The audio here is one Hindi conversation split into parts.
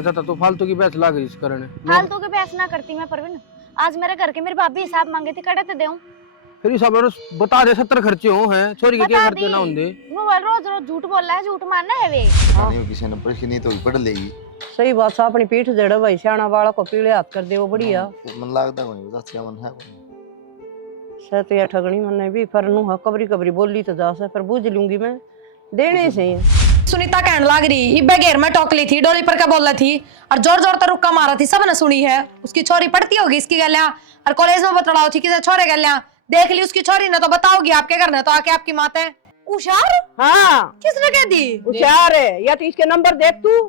अच्छा तो फालतू की बहस लाग इस करने फालतू की बहस ना करती मैं परवीन। आज मेरे घर के मेरी भाभी हिसाब मांगे थी, कड़े तो देऊं। फिर सब बता दे 70 खर्चे हो हैं छोरी के क्या बता खर्चे दी ना होंगे। मोबाइल रोज रोज झूठ बोल रहा है, झूठ मारना है वे। नहीं किसी ने पढ़ी नहीं तो पढ़ लेगी। सही बात सा अपनी पीठ जड़ भाई सियाना वाला को पीले हाथ कर दे वो बढ़िया मन लगता कोई बता क्या मन है कोई सत या ठगनी मने भी पर नु कबरी कबरी बोली तो जा से पर बुझ लूंगी मैं देने से सुनीता कहने लग रही इब्बे घेर में टोकली थी डोली पर क्या बोल रही थी और जोर जोर तक रुक्का मारा थी सब ने सुनी है। उसकी छोरी पढ़ती होगी इसकी गलियां और कॉलेज में बतलाओ थी किसे छोरे गलियां देख ली उसकी छोरी ने तो बताओगी आपके घर ने तो आके आपकी मात है उशार। हां किसने कह दी होशियार है या तो इसके नंबर देख तू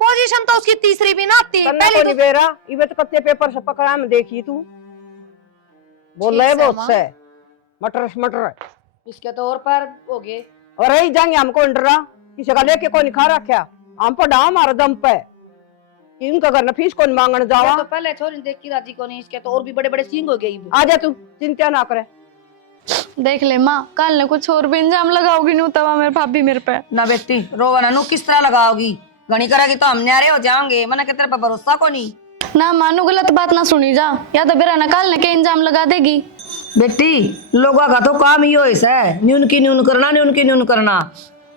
पोजीशन तो उसकी तीसरी भी ना आती पहले तो बेरा इवे तो कत्ते पेपर से पकड़ा में देखी तू बोल रहे बहुत से मटर इसके तो और पर हो गए और रही जाएंगे हमको इंडरा किसी का लेके कोई खा रखा हम पर डाम हमारा दम पे इनका घर फीस कौन मांगने जावा तो पहले छोरी देख की राजी को नहीं इसके तो और भी बड़े बड़े सींग हो गए आजा तू चिंता ना करे देख ले माँ, कल ने कुछ और भी इंजाम लगाओगी नू तवा मेरे भाभी मेरे पे। ना बेटी रोवाना नु किस तरह लगाओगी घनी करेगी तो हम न्यारे हो जाएंगे मना के तेरे पर भरोसा को नहीं ना मानू गलत बात ना सुनी जा, या तो बेरा नकाल ने के इंजाम लगा देगी। बेटी लोगों का तो काम ही हो है न्यून की न्यून करना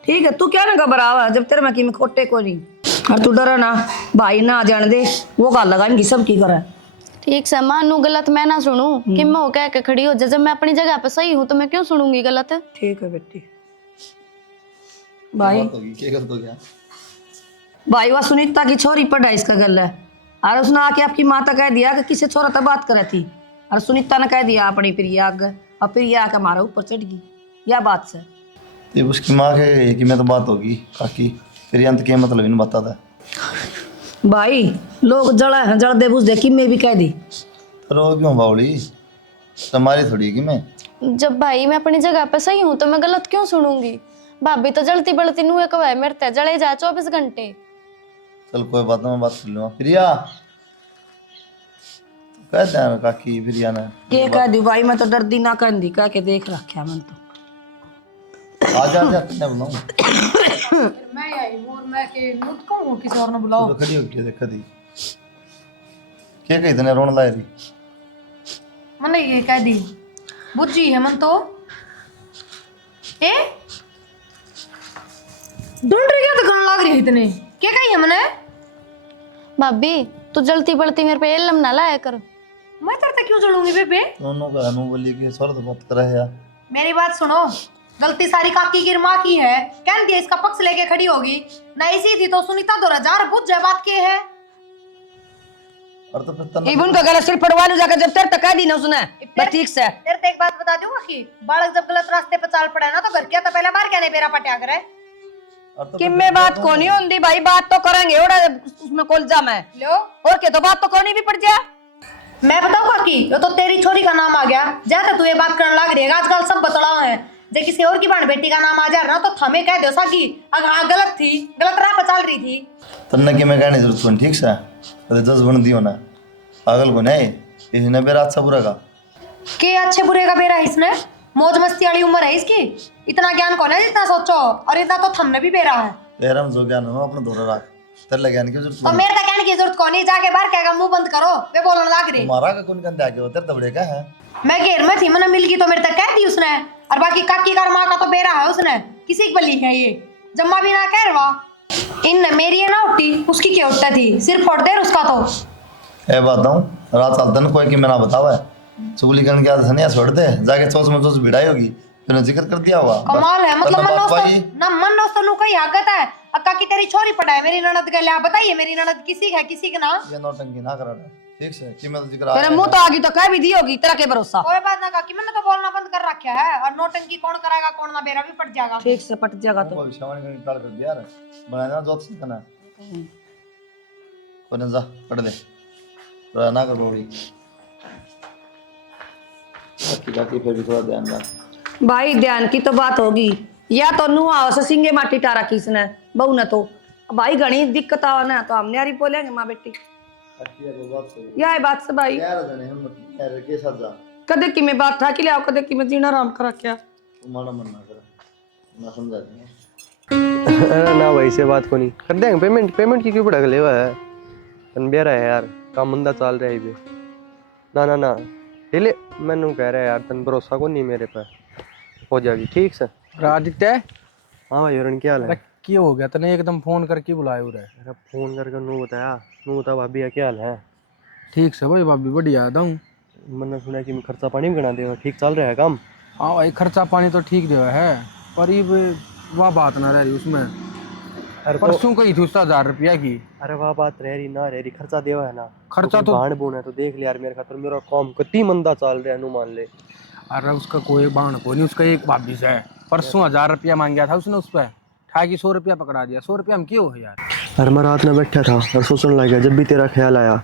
ठीक है। तू क्या ना घबरावा जब तेरे में की खोटे को नहीं और तू डरा ना भाई ना जान दे वो गाल लगाएंगी सब की करे ठीक से मानू गलत मैं ना सुनूं कि मैं हो कह के खड़ी हो जब मैं अपनी जगह पे सही हूँ तो मैं क्यों सुनूंगी गलत। ठीक है बेटी भाई क्या कर दो क्या भाई वह सुनीता की छोरी पढ़ा इसका गल है और उसने आके आपकी माता कह दिया कि किसी छोरा तक बात करे थी और सुनीता ने कह दिया अपनी प्रिया आगे और प्रिया आके हमारा ऊपर चढ़ गई या बात से ये उसकी माँ के कि मैं तो बात होगी काकी फिर अंत के मतलब इन बताता भाई लोग जड़ा है जड़ दे बुझ दे कि मैं भी कह दी तो रो क्यों बावली तुम्हारी थोड़ी कि मैं जब भाई मैं अपनी जगह पे सही हूँ तो मैं गलत क्यों सुनूंगी। भाभी तो जलती बलती नुए कवाए मेरे ते जड़े जा 24 घंटे। चल कोई बात नहीं मैं बात कर लूँगा प्रिया कहते हैं काकी प्रिया ने के कह दी भाई मैं तो डरदी ना कर दी कह के देख रखा मैं तो आजा कितने बुलाऊं मैं आई और मैं के मुझ को किसी और ने बुलाओ तो खड़ी हो के देखा दी क्या कही तने रोन लाई रही मैंने ये कह दी बुझी है मन तो ए ढूंढ रही क्या तो गन लग रही है इतने क्या कही है मैंने भाभी तू जलती बलती मेरे पे एलम ना लाया कर। मैं तेरे क्यों जलूंगी बेबे दोनों का अनु बोली कि स्वर तो बात कर यार मेरी बात सुनो गलती सारी काकी की माँ की है कह दिया इसका पक्ष लेके खड़ी होगी ना इसी थी तो सुनीता 2000 बुझ जाए बात के है और तो फिर तना इबन का गला सिर पड़वा लो जाकर जब तेरे तक कह दी ना उसने बस ठीक से तेरे एक बात बता दूंगा कि बालक जब गलत रास्ते पे चाल पड़ा ना तो घर क्या तो पहले बाहर क्या नहीं बेरा पटिया करे और तो कि मैं बात को नहीं होंगी भाई बात तो करेंगे ओड़ा उसमें कोलजा में लो और क्या तो बात तो कोनी भी पड़ जा मैं बताऊंगा कि ये तो तेरी छोरी का नाम आ गया जाता तू ये बात करने लग रही है आजकल सब बतलाव है जे किसी और की बहन बेटी का नाम आ जा रहा तो थमे कह दो साकी अगर हाँ गलत थी गलत राह पर चल रही थी तन्ने की मैं कहने जरूरत नहीं ठीक से अरे 10 बन दियो ना पागल को नहीं इसने मेरा अच्छा बुरा का के अच्छे बुरे का बेरा है इसने मौज मस्ती वाली उम्र है इसकी इतना ज्ञान कौन है जितना सोचो और इतना तो थमने भी बेरा है तेरा जो ज्ञान हो अपना धोरा रख तेरे ज्ञान की जरूरत तो मेरे का कहने की जरूरत कौन है जाके बाहर कहेगा मुंह बंद करो वे बोलने लग रही तुम्हारा का कौन कंधे आगे होते दबड़े का है मैं घेर में थी मैंने मिल गई तो मेरे तक कह दी उसने और बाकी काकी का माँ का तो बेरा है उसने किसी की बली है ये जम्मा भी ना कह रहा इन मेरी है ना उठी उसकी क्या उठता थी सिर फोड़ दे उसका तो ए बताऊं रात चलता ना कोई कि मैं ना बतावा चुगली करने की आदत नहीं छोड़ दे जाके सोच में सोच भिड़ाई होगी फिर जिक्र कर दिया हुआ कमाल है मतलब मन भाई दोस्तों ना मन दोस्तों नु कई हकत है अक्का की तेरी छोरी पड़ा है मेरी ननद के लिए बताइए मेरी ननद किसी है किसी के ना ये नौटंकी ना करा ठीक से कि मैं तो जिक्र तेरे मुंह तो आगी तो कह भी दी होगी तेरा के भरोसा कोई बात ना काकी मैंने तो बोलना बंद कर रखा है और नोटंकी कौन कराएगा कौन ना बेरा भी पड़ जाएगा ठीक से पट जाएगा तो कोई भविष्यवाणी करने टाल कर दिया रे बनाना जोत से करना कोई ना जा पढ़ ले तो ना कर बोड़ी बाकी फिर भी थोड़ा ध्यान रख भाई ध्यान की तो बात होगी या तो नु आओ से सिंगे माटी टारा किसने बहु न तो भाई घनी दिक्कत आवा ना तो हमने यारी बोलेंगे माँ बेटी या है बात से भाई यार जाने हम यार के साथ जा कदे की मैं बात था कि ले आओ कदे की मैं जीना आराम करा क्या तुम्हारा मन ना कर मैं समझा दूंगा अरे ना भाई से बात को नहीं कर देंगे। पेमेंट पेमेंट की क्यों भड़क ले हुआ है? तन बेरा है यार, काम मंदा चल रहा है इधर। ना ना ना ले मैनू कह रहा है यार, तन भरोसा को नहीं मेरे पे। हो जाएगी ठीक से। आदित्य, हाँ भाई अरुण क्या हाल है? क्या हो गया तने एकदम फोन करके बुलाए हो रहा है? अरे फोन करके नू बता भाभी का क्या हाल है? ठीक से भाई भाभी बढ़िया हूँ। मैंने सुना कि खर्चा पानी भी बना देगा, ठीक चल रहा है काम? हाँ भाई खर्चा पानी तो ठीक देवा है, पर ये वह बात ना रह रही उसमें। अरे परसों कही थी उसका 1000 रुपया की। अरे वाह बात रह रही ना रह रही, खर्चा देवा है ना। खर्चा तो बाण बून है तो देख ले यार मेरे खातर, मेरा काम कितनी मंदा चल रहा है नू मान ले। अरे उसका कोई बाण को नहीं, उसका एक भाभी से है। परसों 1000 रुपया मांग गया था उसने, उस पर ठाकी 100 रुपया पकड़ा दिया। 100 रुपया हम क्यों हो यार? अरे मैं रात में बैठा था और सोचने लगा, जब भी तेरा ख्याल आया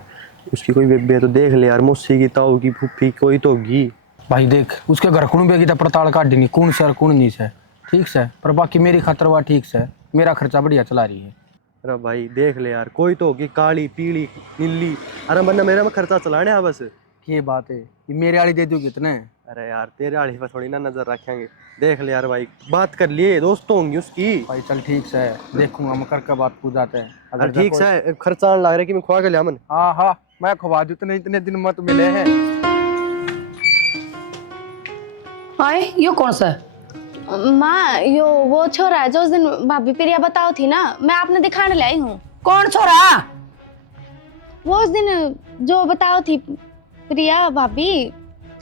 उसकी कोई बेबे है तो देख ले यार, मौसी की ताऊ की फूफी कोई तो होगी। भाई देख उसके घर कुण बेगी तो पड़ताल काटी नहीं कौन से और कौन नहीं से, ठीक से। पर बाकी मेरी खातर वह ठीक से, मेरा खर्चा बढ़िया चला रही है। अरे भाई देख ले यार, कोई तो होगी काली पीली नीली। अरे वरना मेरा में खर्चा चलाने है बस। ये बात है, ये मेरे वाली दे दो कितने? अरे यार तेरे आड़ी पर थोड़ी ना नजर रखेंगे। देख ले यार भाई, बात कर लिए, दोस्तों होंगी उसकी। भाई चल ठीक से, देखूंगा हम करके बात पूछ जाते हैं। अगर ठीक से खर्चा लग रहा है कि मैं खुआ के लिया मन। हाँ हाँ मैं खवा दूँ, इतने दिन मत मिले हैं। हाय यो कौन सा है? माँ यो वो छोरा है जो उस दिन भाभी प्रिया बताओ थी ना, मैं आपने दिखाने लाई हूँ। कौन छोरा? वो उस दिन जो बताओ थी प्रिया भाभी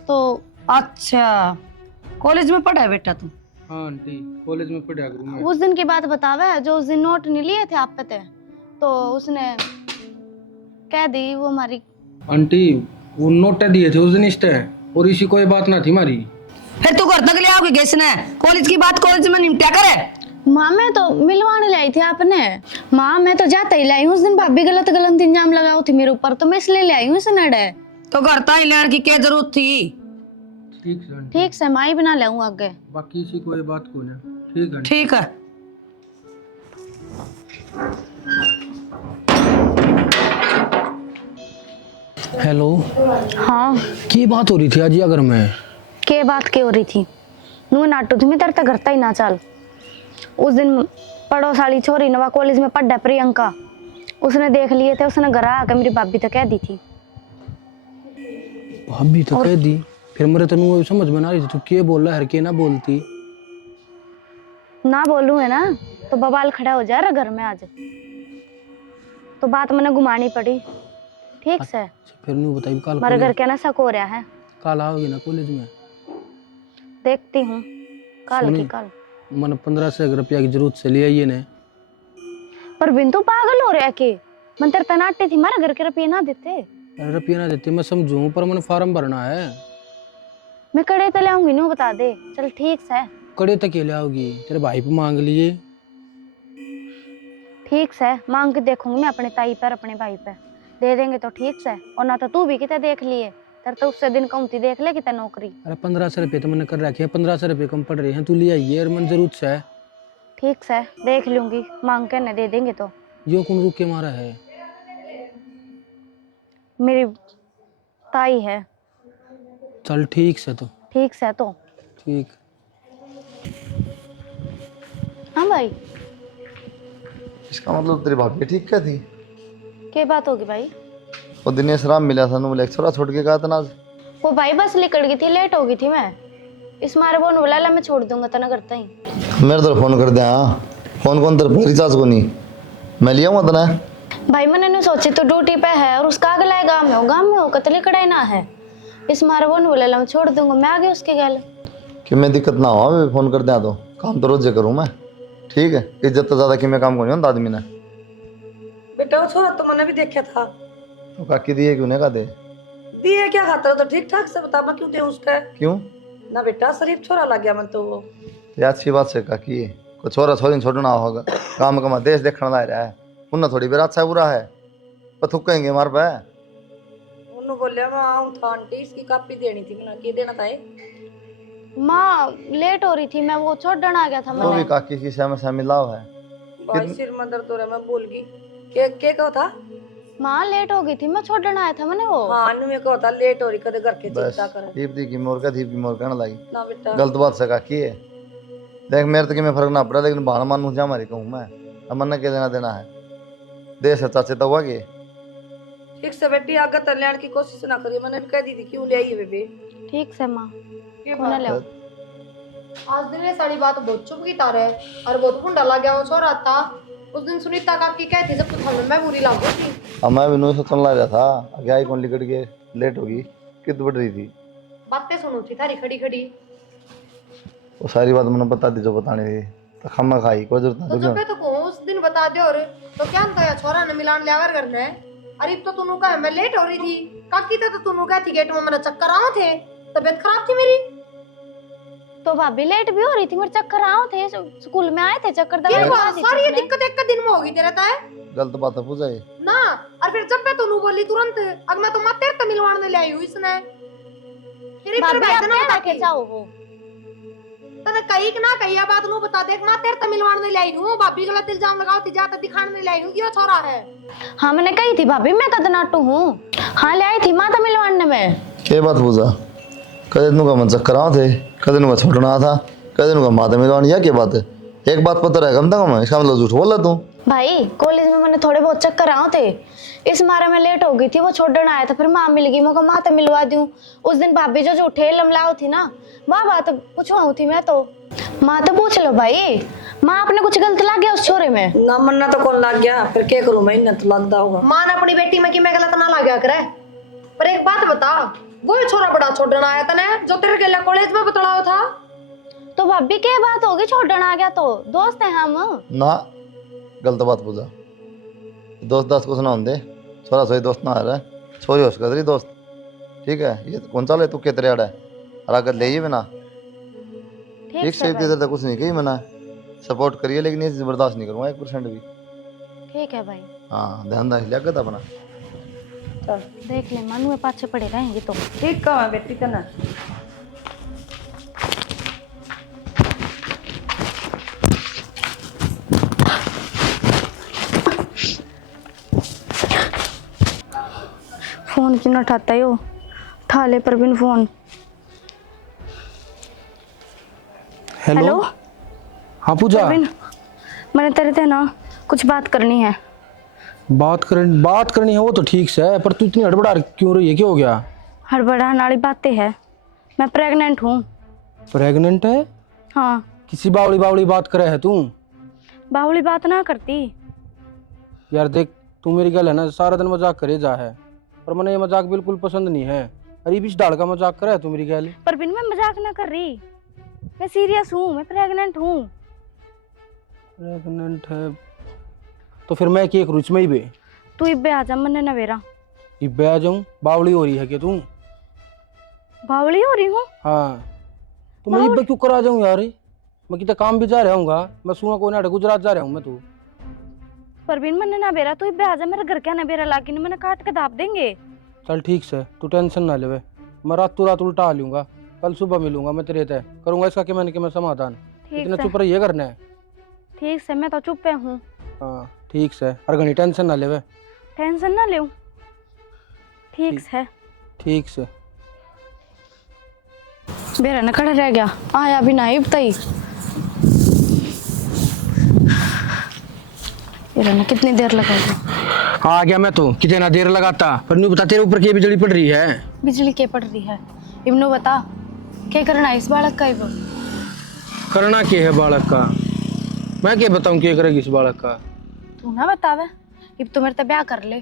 तो। अच्छा कॉलेज में पढ़ा है बेटा तू? हाँ आंटी कॉलेज में पढ़ा करूँ मैं। उस दिन की बात बतावे है जो उस दिन नोट नहीं लिए थे आप पे थे, तो उसने कह दी वो हमारी। आंटी वो नोट दिए थे उस दिन इष्ट और इसी कोई बात ना थी हमारी। फिर तू घर तक ले आओगे कैसे ने? कॉलेज की बात कॉलेज में निपटा करे। माँ मैं तो मिलवाने लाई थी आपने। माँ मैं तो जाते ही लाई हूँ, उस दिन भाभी गलत इंजाम लगाओ थी मेरे ऊपर, तो मैं इसलिए ले आई हूँ इसे नड़े। तो घर ता ही लेने की क्या जरूरत थी? ठीक से आंटी, ठीक से माँ ही बना ले आगे। बाकी इसी कोई बात को ना। ठीक है ठीक है। हेलो, हाँ की बात हो रही थी आज अगर मैं? के बात के हो रही थी? नू नाटू थी मैं तरता करता ही ना चल। उस दिन पड़ोस वाली छोरी नवा कॉलेज में पढ़ा प्रियंका, उसने देख लिए थे, उसने घर आकर मेरी भाभी तो कह दी थी। भाभी तो कह दी? फिर मेरे तनु समझ में ना रही थी तू क्या बोल रहा है, के ना बोलती। ना बोलूं है ना तो बवाल खड़ा हो जाए घर में आज, तो बात मैंने घुमानी पड़ी। ठीक से फिर नहीं बताई कल मेरे घर के ना शक हो रहा है। कल आओगी ना कॉलेज में? देखती हूँ कल की कल। मन 1500 रुपया की जरूरत से ले आइए ने। पर बिंदु पागल हो रहा है कि मन तेरे तनाटे थी मारा घर के रुपये ना देते। अरे रुपया ना देते मैं समझूं, पर मैंने फार्म भरना है। मैं कड़े तले आऊंगी नू बता दे। चल ठीक से। कड़े तक ले आओगी? तेरे भाई पे मांग लिए। ठीक से मांग के देखूंगी मैं अपने ताई पर अपने भाई पे, दे देंगे तो ठीक से। और ना तो तू भी कितने देख लिए, तेरे तो उससे दिन कम थी देख ले कितने नौकरी। अरे 1500 रुपये तो मैंने कर रखे हैं, 1500 रुपये कम पड़ रहे हैं, तू ले आइए और मन जरूरत से है। ठीक से देख लूंगी, मांग के न दे देंगे तो। यो कौन रुक के मारा है? मेरी ताई है। चल ठीक से तो। ठीक से तो ठीक। हाँ भाई इसका मतलब तेरी भाभी ठीक क्या थी? क्या बात होगी भाई? वो दिनेश राम मिला था, वो लेक्चर छोड़ के गया था ना आज। वो भाई बस निकल गई थी, लेट हो गई थी मैं, इस मारे वो बोला ला मैं छोड़ दूंगा तना करता ही। मेरे तो फोन कर दे। हाँ फोन कौन तेरे रिचार्ज को नहीं मैं लिया हूँ तना। भाई मैंने नहीं सोची तो ड्यूटी पे है और उसका अगला है गाँव में हो कतली कड़ाई ना है, इस मारे वो बोला ला मैं छोड़ दूंगा। मैं आ गई उसके गल कि मैं दिक्कत ना हो, मैं फोन कर दिया तो काम तो रोज करूँ मैं। ठीक है, इज्जत तो ज्यादा कि मैं काम को नहीं होता आदमी ने। बेटा वो छोरा तो मैंने भी देखा था। तो काकी दिए क्यों नहीं का दे? दिए क्या खाता हो तो ठीक ठाक से बता, मैं क्यों दे उसका? क्यों ना बेटा शरीफ छोरा लग गया मन तो वो। ये अच्छी बात से काकी है, कोई छोरा छोरी छोड़ना होगा, काम कमा देश देखने ला रहा है, उन्हें थोड़ी बेरा अच्छा बुरा है पर थुकेंगे मार पे। उन्होंने बोलिया मैं आऊँ था आंटी, इसकी कापी देनी थी, मैंने क्या देना था? माँ लेट हो रही थी, मैं वो छोड़ने आ गया था। वो भी मैंने काकी की से मिलाव है। भाई सिर में दर्द हो रहा है, मैं भूल गई के कहो था। माँ लेट हो गई थी, मैं छोड़ने आया था मैंने वो। हाँ अनु में कहो था लेट हो रही, कदे घर के बस चिंता करे दीप दी की मोर का दीप की मोर कहने लगी। ना बेटा गलत बात से काकी है, देख मेरे तो कि मैं फर्क ना पड़ा, लेकिन बहाना मानू जा हमारी कहूँ मैं, अब मन क्या लेना देना है। देश है चाचे तो हुआ कि ठीक से बेटी आगे तक लेने की कोशिश ना करिए, मैंने भी कह दी थी क्यों ले आई है बेबी। ठीक से माँ, ये होने ले। आज दिन ये सारी बात बहुत चुप की तार है और बहुत हुंडा लग गया वो छोरा था। उस दिन सुनीता काकी कहती जब कुछ हमें मैं बुरी लागू थी। अब मैं भी नू सोचने लग रहा था आगे आई कौन लिकट के लेट होगी, कित बढ़ रही थी। बातें सुनो थी थारी खड़ी खड़ी, वो सारी बात मैंने बता दी जो बतानी थी, तो खम्मा खाई कोई जरूरत तो नहीं। जब तो को उस दिन बता दे और तो क्या तो या छोरा ने मिलान लियावर करना है। अरे तो तूनु का मैं लेट हो रही थी, काकी तो तूनु कहती गेट में मेरा चक्कर आवे थे, तबीयत खराब थी मेरी। तो भाभी लेट भी हो रही थी, मेरे चक्कर आओ थे, स्कूल में आए थे चक्कर ये दवा बात सारी ये दिक्कत एक दिन में होगी तेरे ताए गलत बात है पूजा ये। ना। और फिर जब मैं तूनु बोली तुरंत अब मैं तो माते तेरे मिलवाने ले आई हूं इसने। तेरी भाभी भाई आप ने क्या बता के के जाओ हो। तने कही कि ना कही बात नु बता दे, मां तेरे मिलवाने ले आई हूं, भाभी गलत इल्जाम लगाओ जाता दिखाने ले आई हूं ये छोरा है। हाँ मैंने कही थी भाभी मैं कद नाटू हूँ, हाँ ले आई थी माता मिलवाने में। ये बात पूजा कदे नु का मन चक्कर आए थे, कदे नु का छोड़ना था, कदे नु का माता मिलवानी, या क्या बात है। एक बात पता है कम तक मैं इसका मतलब झूठ बोला तू। भाई कॉलेज में मैंने थोड़े बहुत चक्कर आओ थे, इस मारे में लेट हो गई थी, वो छोड़ने आया था, फिर माँ मिल गई, मैं माता मिलवा दूं। उस दिन भाभी जो झूठे लमलाओ थी ना, माँ बात पूछवाऊ थी मैं तो। माँ तो पूछ लो भाई, माँ आपने कुछ गलत लग गया उस छोरे में। ना मन्ना तो कौन लग गया, फिर क्या करूं मैं, इन्हें तो लगता होगा। मां ने अपनी बेटी में कि मैं गलत ना लगा करे। पर एक बात बता, वो छोरा बड़ा छोड़ना आया तने जो तेरे के कॉलेज में बतलाओ था। तो भाभी क्या बात होगी, छोड़ना आ गया तो दोस्त है हम। ना गलत बात पूजा, दोस्त दास्त कुछ ना होंगे, छोरा सोई दोस्त ना आ रहा है, छोरी उसका तेरी दोस्त, ठीक है। ये कौन सा ले तू के तेरे आड़ा है और आकर ले ही बिना ठीक से इधर तक कुछ नहीं कही मैंने, सपोर्ट करिए लेकिन ये बर्दाश्त नहीं करूँगा 1% भी। ठीक है भाई, हाँ ध्यान रख लिया कर अपना। देख ले मनु में पाछे पड़े रहेंगे तो। ठीक कहा बेटी तना। फोन क्यों ना उठाता है वो, उठा ले परवीन फोन। हेलो हाँ पूजा, परवीन मैंने तेरे से ना कुछ बात करनी है। बात करनी है वो तो ठीक से है, पर तू इतनी हड़बड़ा क्यों रही है, क्या हो गया। हड़बड़ाने वाली बातें है, मैं प्रेग्नेंट हूँ। प्रेग्नेंट है? हाँ। किसी बावली बात करे है तू। बावली बात ना करती यार देख तू मेरी गल है ना, सारा दिन मजाक करे जा है, पर मैंने ये मजाक बिल्कुल पसंद नहीं है। अरे बीच डाल का मजाक करे है तू मेरी गल। परवीन मैं मजाक ना कर रही, मैं सीरियस हूँ, मैं प्रेग्नेंट हूँ। प्रेग्नेंट है तो फिर मैं क्या करूँ इसमें ही बे। तू इब्बे आ जा, मन्ने नवेरा। इब्बे आ जाऊँ? बावली हो रही है क्या तू? बावली हो रही हूँ? हाँ तो मैं इब्बे क्यों करा जाऊँ यार, मैं कितना काम भी जा रहा हूँ, मैं सुना कोई ना गुजरात जा रहा हूँ मैं। तू परवीन मन्ने नवेरा, तू इब्बे आ जा, मेरे घर क्या नवेरा लाके मैंने काट के दाब देंगे। चल ठीक से तू टेंशन ना ले, मैं रात उल्टा आ लूँगा, कल सुबह मिलूंगा मैं तेरे तय करूँगा इसका कि मैंने समाधान। इतना चुप रहिए करना है। ठीक से मैं तो चुप पे हूँ। हाँ ठीक से, और घनी टेंशन ना ले। टेंशन ना ले, ठीक से। ठीक से बेरा न खड़ा रह गया, आया भी ना इब्तई। बेरा ने कितनी देर लगाई। आ गया मैं तो, कितना देर लगाता, पर नहीं बता तेरे ऊपर क्या बिजली पड़ रही है। बिजली के पड़ रही है, इब्नो बता क्या करना है इस बालक का। इब करना क्या है बालक का, मैं क्या बताऊं क्या करेगी इस बालक का। तू ना बतावे, इब तो मेरे से ब्याह कर ले।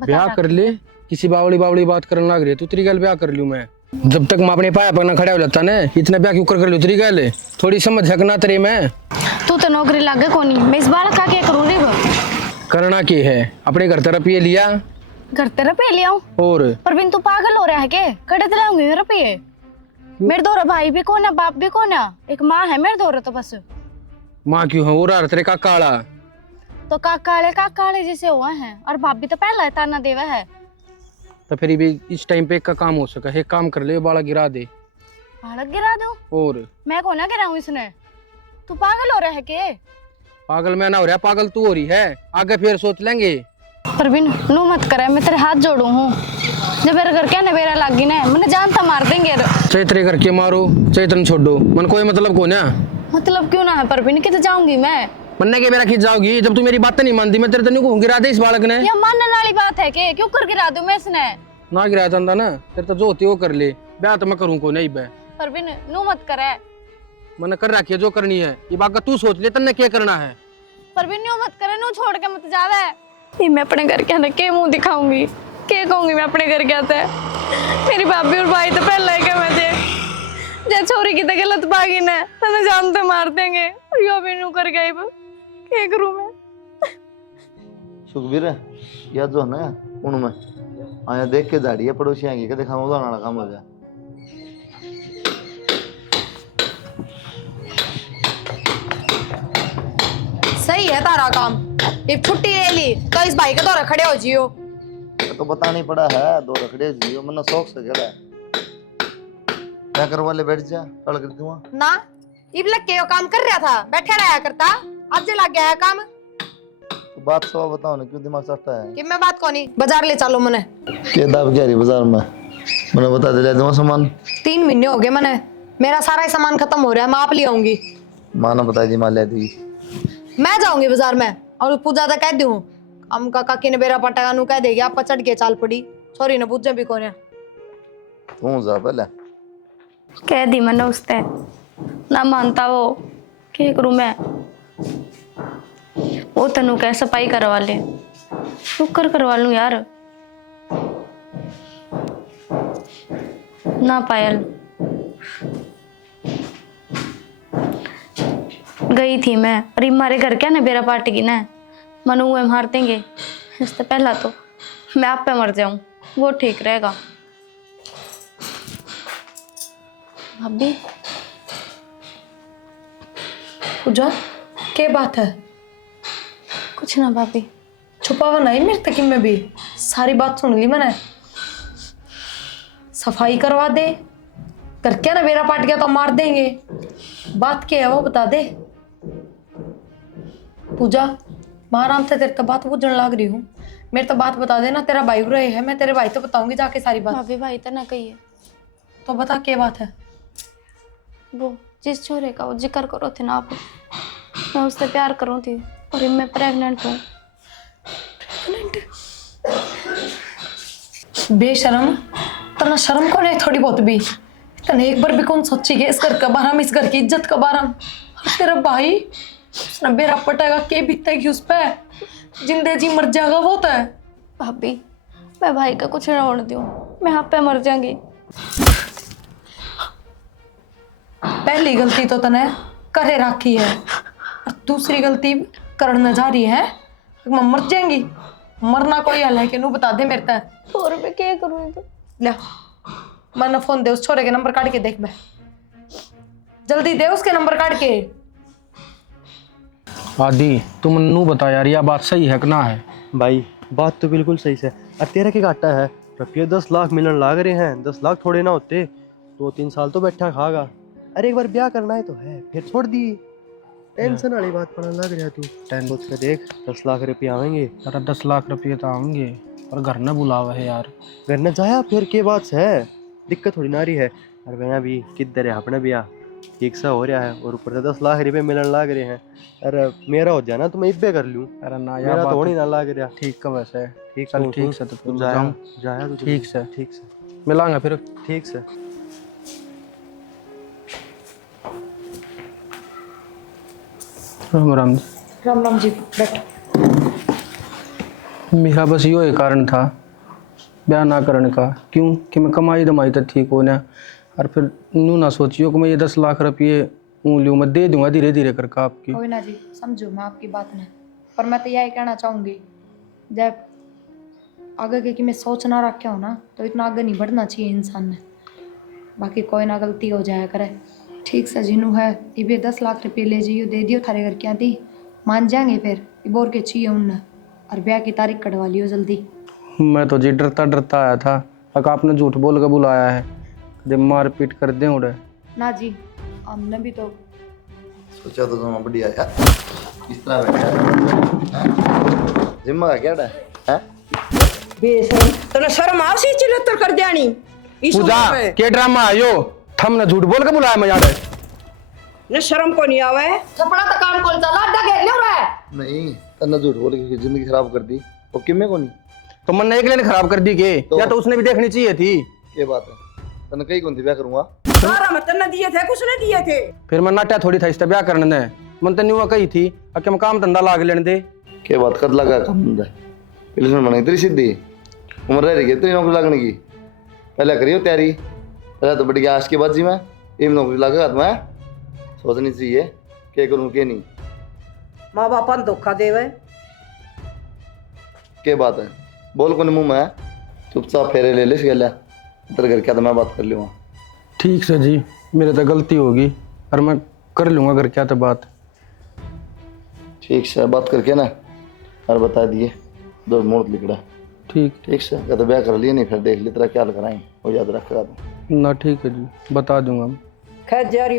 ब्याह कर ले? किसी बावली बात करने लग रही है तू, तेरी गल ब्याह कर लूं मैं। जब तक मैं अपने पाया पकना खड़ा हो जाता ना, इतना ब्याह क्यों कर लूं, तेरी गल थोड़ी समझ झकना तेरे में। तू तो नौकरी लागे कोनी, मैं इस बालक का क्या करूँ रे। करना क्या है, अपने घर तरफ ये लिया, घर तेरे रुपये ले आऊं। और परवीन तू पागल हो रहा है के, कड़े दिलाऊंगी मेरे रुपये। मेरे दो भाई भी कौन है, बाप भी कौन है, एक माँ है मेरे दो तो बस। माँ क्यों है, वो रहा तेरे का काला तो काकाले जैसे हुआ है, और बाप भी तो पहला है ताना देवा है। तो फिर भी इस टाइम पे एक का काम हो सका, एक काम कर ले, बाला गिरा दे। बालक गिरा दूं? और मैं कौन गिराऊं इसने, तू पागल हो रहा है के। पागल मैं ना हो रहा, पागल तू हो रही है, आगे फिर सोच लेंगे। परवीन नू मत करे, मैं तेरे हाथ जोड़ू हूँ, जब मेरे घर क्या नवेरा लागी ना, मैंने जानता मार देंगे। चाहे तेरे घर के मारो चाहे तेन छोड़ो, मन कोई मतलब को ना, मतलब क्यों ना है परवीन, कितने जाऊंगी मैं? मन्ने के मेरा खींच जाओगी जब तू मेरी बात नहीं मानती। मैं तेरे तनिक को गिरा दे इस बालक ने। ये मानने वाली बात है कि क्यों कर गिरा दूं मैं इसने? ना गिराया था ना तेरे तो जो होती वो कर ले। ब्याह तो मैं करूँ को नहीं बे। परवीन नो मत करे। मैंने कर रखी है जो करनी है। ये बात का तू सोच ले तन्ने क्या करना है। परवीन नो मत करे, नो छोड़ के मत जावे। ये मैं अपने घर के अंदर के मुंह दिखाऊंगी, के कहूंगी मैं अपने घर के आते। मेरी भाभी और भाई तो पहले ही मैं थे जे छोरी की तो गलत बागी ने तने जानते मार देंगे और यो भी नु कर गई। क्या करूं मैं? सुखबीर या जो है ना उनमें आया देख के झाड़ी है पड़ोसी आएंगे के देखा उदाहरण काम हो जाए। सही है तारा काम। ये छुट्टी ले ली तो इस भाई के दौरे खड़े हो जियो। तो बता नहीं पड़ा है दो रखड़े जियो मन्ना शौक से खेला है। क्या करवा ले बैठ जा टल कर दूंगा ना इब लग के यो काम कर रहा था, बैठे रहा करता, आज लग गया है काम। तो बात सवा बताओ ना क्यों दिमाग चढ़ता है कि मैं बात कोनी बाजार ले चलो मने। के दाब क्या रही बाजार में मैंने बता दे दूंगा सामान। 3 महीने हो गए मने, मेरा सारा सामान खत्म हो रहा है, मैं आप ले आऊंगी। माँ ने बताई दी माँ ले दी। मैं जाऊंगी बाजार में और पूजा तक कह दूं हम का काकी ने बेरा पटाका नु कह देगी आप चढ़ के चाल पड़ी छोरी ने पूजा भी कोने। तू जा पहले कह दी मैंने उसने, ना मानता वो। क्या करूं मैं? वो तनु कह सफाई करवा ले, शुक्र करवा लूं यार। ना पायल गई थी मैं, अरे हमारे घर क्या ना बेरा पार्टी की ना मनु हुए मार देंगे। इससे पहला तो मैं आप पे मर जाऊं, वो ठीक रहेगा। भाभी पूजा क्या बात है? कुछ ना भाभी। छुपावा नहीं मेरे तक में भी सारी बात सुन ली मैंने। सफाई करवा दे कर क्या ना मेरा पाट गया तो मार देंगे। बात क्या है वो बता दे। पूजा मैं आराम से तेरे तो बात पूछने लग रही हूँ, मेरे तो बात बता देना। तेरा भाई रहे है, मैं तेरे भाई तो बताऊंगी जाके सारी बात। भाभी भाई तो ना कहिए। तो बता क्या बात है? वो जिस छोरे का वो जिक्र करो थे ना आप, मैं उससे प्यार करूँ थी और मैं प्रेग्नेंट हूँ। बेशरम तना शर्म को नहीं थोड़ी बहुत भी तने एक बार भी कौन सोची के इस घर का बारम, इस घर की इज्जत का बारम। तेरा भाई उसने बेरा पटेगा के बीतेगी उस पे, जिंदे जी मर जाएगा वो तो है। भाभी मैं भाई का कुछ ना होने दूँ, मैं आप पे मर जाऊंगी। पहली गलती तो तने करे राखी है और दूसरी गलती करने जा रही है। मैं मर जाएंगी, मरना कोई हल है कि नू बता दे मेरे तक। और मैं क्या करूँ? तो ले मैंने फोन दे उस छोरे के नंबर काट के देख बे, जल्दी दे उसके नंबर काट के। आदि तुम नू बता यार यह बात सही है कि ना है? भाई बात तो बिल्कुल सही है। और तेरा क्या घाटा है? रुपये 10 लाख मिलन लाग रहे हैं, 10 लाख थोड़े ना होते। 2-3 साल तो बैठा खागा। अरे एक बार ब्याह करना है तो है, फिर छोड़ दी। टेंशन वाली बात पढ़ने लग रहा है तू। सोच के देख 10 लाख रुपये आवेंगे। अरे 10 लाख रुपये तो आएंगे और घर न बुलावा है यार। घर न जाया फिर के बात है, दिक्कत थोड़ी ना रही है। और वहाँ भी किधर है अपना ब्याह ठीक सा हो रहा है और ऊपर से 10 लाख रुपये मिलन लाग रहे हैं। अरे मेरा हो जाए ना तो मैं इब्बे कर लूँ। अरे ना यार मेरा बात तो होनी ना लाग रहा। ठीक है वैसे। ठीक चल ठीक से तो तुम जाया तो ठीक से ठीक से मिलांगा फिर। ठीक से। राम राम। राम राम जी बैठ। मेरा बस यो एक कारण था ब्याह ना करने का, क्यों कि मैं कमाई दमाई तो ठीक हो ना। और फिर नू ना सोचियो कि मैं ये 10 लाख रुपये लूँ, मैं दे दूंगा धीरे धीरे करके आपकी। कोई ना जी, समझो मैं आपकी बात नहीं, पर मैं तो यही कहना चाहूँगी जब आगे के कि मैं सोच ना रखा हो ना तो इतना आगे नहीं बढ़ना चाहिए इंसान ने। बाकी कोई ना गलती हो जाया करे। ठीक से जिनू है ये भी 10 लाख रुपये ले जाइयो दे दियो थारे घर क्या दी मान जाएंगे। फिर ये बोर के चाहिए उनने और ब्याह की तारीख कटवा लियो जल्दी। मैं तो जी डरता डरता आया था, अगर आपने झूठ बोल कर बुलाया है जब मार पीट कर दे उड़े। ना जी हमने भी तो सोचा तो तुम बढ़िया यार इस तरह बैठा जिम्मा का क्या है बेशरम तने शर्म आसी चिल्लर कर जानी इस पूजा उम्र में। के ड्रामा आयो थम ने झूठ बोल के बुलाया मजा रे। ने शर्म को नहीं आवे। थपड़ा तो काम कौन चला अड्डा घेर लियो रे। नहीं तन्ने झूठ बोल के जिंदगी खराब कर दी। वो किम्मे को नहीं तो मन ने एक लेने खराब कर दी के या तो उसने भी देखनी चाहिए थी। के बात है तन्ने कहीं कौन थी ब्याह करूंगा। सारा मत न दिए थे, कुछ ने दिए थे। फिर मैं नाट्या थोड़ी था इसका ब्याह करने ने मन तो न्यू कही थी कि मैं काम धंधा लाग लेने दे। के बात कर लगा काम धंधा पुलिस बने तेरी सीधी उम्र रह रही तेरी नौकरी लगने की। पहले करियो तैयारी, पहले तो बढ़ आज के बाद जी मैं एम नौकरी लगेगा तो मैं सोचनी चाहिए क्या करूँ क्या नहीं। माँ बापा ने धोखा देवे। क्या बात है बोल को मुंह में चुपचाप फेरे ले ले गया तेरे घर क्या तो मैं बात कर लूँगा। ठीक से जी मेरे तो गलती होगी और मैं कर लूँगा घर क्या तो बात। ठीक से बात करके ना और बता दिए दो मुहूर्त लिखड़ा। ठीक ठीक से क्या तो ब्याह कर लिए नहीं फिर देख ली तेरा क्या कराएं वो याद रखेगा तो। ना ठीक है जी बता दूंगा। खैर जारी